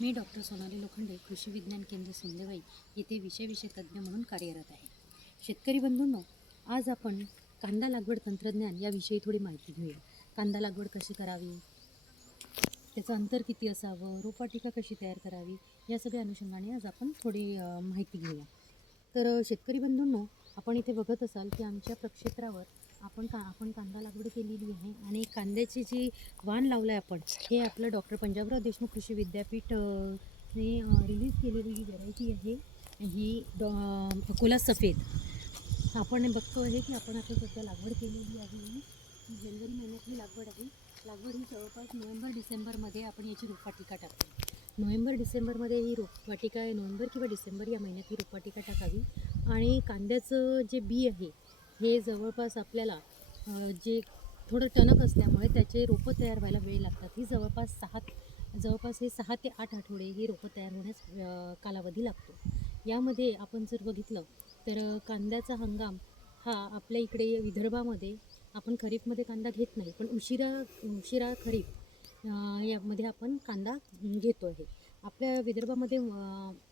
मी doctor Sonali Lokhande, कृषी विज्ञान केंद्र सिंदेवाई येथे विषय तज्ज्ञ म्हणून कार्यरत आहे. शेतकरी बंधूंनो, आज आपण कांदा लागवड तंत्रज्ञान याविषयी थोडी माहिती घेऊया. कांदा लागवड कशी करावी, त्याचं अंतर किती असावं, रोपवाटिका कशी तयार करावी, या सगळ्या अनुषंगाने आज आपण थोडी माहिती घेऊया. तर शेतकरी बंधूंनो, आपण इथे बघत असाल की आमच्या प्रक्षेत्रावर आपण कांदा लागवड केलेली आहे आणि कांद्याची जी वाण लावलं आहे आपण, हे आपलं डॉक्टर पंजाबराव देशमुख कृषी विद्यापीठ ने रिलीज केलेली ही व्हरायटी आहे. ही अकोला सफेद आपण बघतो आहे की आपण आता सध्या लागवड केलेली आहे. ही जानेवारी महिन्यातली लागवड आहे. लागवड ही जवळपास नोव्हेंबर-डिसेंबरमध्ये आपण याची रोपवाटिका टाकतो. नोव्हेंबर-डिसेंबरमध्ये ही रोपवाटिका आहे. नोव्हेंबर किंवा डिसेंबर या महिन्यात ही रोपवाटिका टाकावी. आणि कांद्याचं जे बी आहे हे जवळपास आपल्याला जे थोडं टणक असल्यामुळे त्याचे रोपं तयार व्हायला वेळ लागतात. ही जवळपास हे 6 ते 8 आठवडे ही रोपं तयार होण्यास कालावधी लागतो. यामध्ये आपण जर बघितलं तर कांद्याचा हंगाम हा आपल्या इकडे विदर्भामध्ये आपण खरीपमध्ये कांदा घेत नाही, पण उशिरा खरीप यामध्ये आपण कांदा घेतो आहे. आपल्या विदर्भामध्ये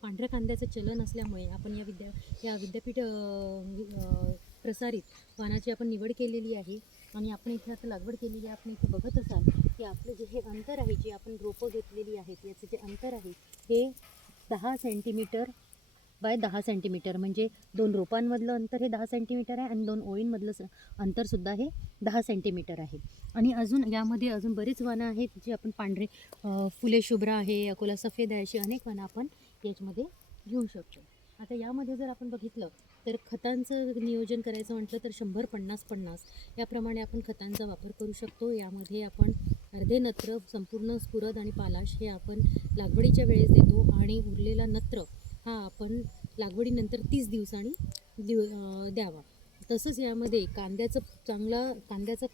पांढऱ्या कांद्याचं चलन असल्यामुळे आपण या विद्यापीठ प्रसारित वाणाची आपण निवड केलेली आहे आणि आपण इथे आता लागवड केलेली आहे. आपण इथे बघत असाल की आपलं जे हे अंतर आहे, जे आपण रोपं घेतलेली आहेत, याचं जे अंतर आहे हे 10 सेंटीमीटर बाय 10 सेंटीमीटर, म्हणजे 2 रोपांमधलं अंतर हे 10 सेंटीमीटर आहे आणि 2 ओळींमधलं अंतरसुद्धा हे 10 सेंटीमीटर आहे. आणि यामध्ये अजून बरेच वाणं आहेत जी आपण पांढरे फुले शुभ्र आहे, अकोला सफेद आहे, अशी अनेक वाणं आपण याच्यामध्ये घेऊ शकतो. आता यामध्ये जर आपण बघितलं तर खतांचं नियोजन करायचं म्हटलं तर 100-50-50 याप्रमाणे आपण खतांचा वापर करू शकतो. यामध्ये आपण अर्धे नत्र, संपूर्ण स्फुरद आणि पालाश हे आपण लागवडीच्या वेळेस देतो आणि उरलेला नत्र हा आपण लागवडीनंतर 30 दिवसांनी द्यावा. तसंच यामध्ये कांद्याचा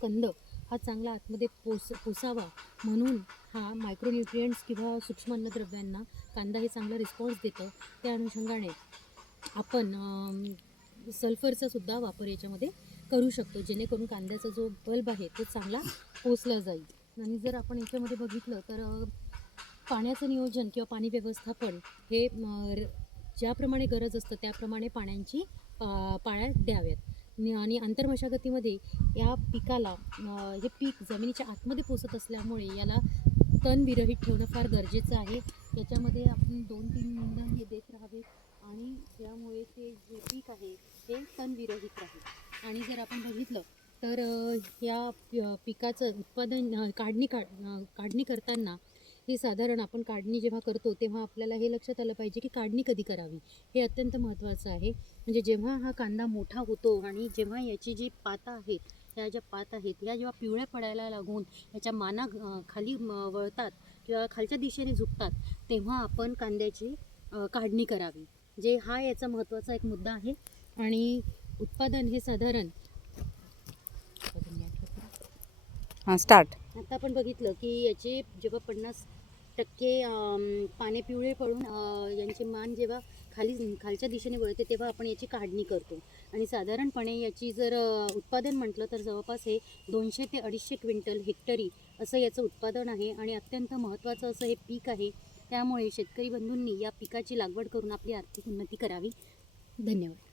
कंद हा चांगला आतमध्ये पोसावा म्हणून हा मायक्रोन्यूट्रियंट्स किंवा सूक्ष्म अन्नद्रव्यांना कांदा हे चांगला रिस्पॉन्स देतं. त्या अनुषंगाने आपण सल्फरचा सुद्धा वापर याच्यामध्ये करू शकतो, जेणेकरून कांद्याचा जो बल्ब आहे तो चांगला पोसला जाईल. आणि जर आपण याच्यामध्ये बघितलं तर पाण्याचं नियोजन किंवा पाणी व्यवस्थापन हे ज्याप्रमाणे गरज असतं त्याप्रमाणे पाळ्या द्याव्यात. आणि आंतरमशागतीमध्ये या पिकाला हे पीक जमिनीच्या आतमध्ये पोसत असल्यामुळे याला तण विरहित ठेवणं फार गरजेचं आहे. याच्यामध्ये आपण 2-3 निंदण हे देत राहावे आणि त्यामुळे ते जे पीक आहे ते तण विरहित राहील. आणि जर आपण बघितलं तर या पिकाचं उत्पादन काढणी करताना हे साधारण आपण काढणी जेव्हा करतो तेव्हा आपल्याला हे लक्षात आलं पाहिजे की काढणी कधी करावी हे अत्यंत महत्त्वाचं आहे. म्हणजे जेव्हा हा कांदा मोठा होतो आणि जेव्हा याची जी पाता आहेत या जेव्हा पिवळ्या पडायला लागून याच्या माना खाली वळतात किंवा खालच्या दिशेने झुकतात, तेव्हा आपण कांद्याची काढणी करावी. हा याचा महत्त्वाचा एक मुद्दा आहे. आणि उत्पादन हे साधारण स्टार्ट. आता आपण बघितलं की याचे जेव्हा 50% पाने पिवळे पडून यांचे मान जेव्हा खालच्या दिशेने वळते तेव्हा आपण याची काढणी करतो. आणि साधारणपणे याची जर उत्पादन म्हटलं तर जवळपास हे 200 ते 250 क्विंटल हेक्टरी असं याचं उत्पादन आहे आणि अत्यंत महत्त्वाचं असं हे पीक आहे. त्यामुळे शेतकरी बंधूंनी या पिकाची लागवड करून आपली आर्थिक उन्नती करावी. धन्यवाद.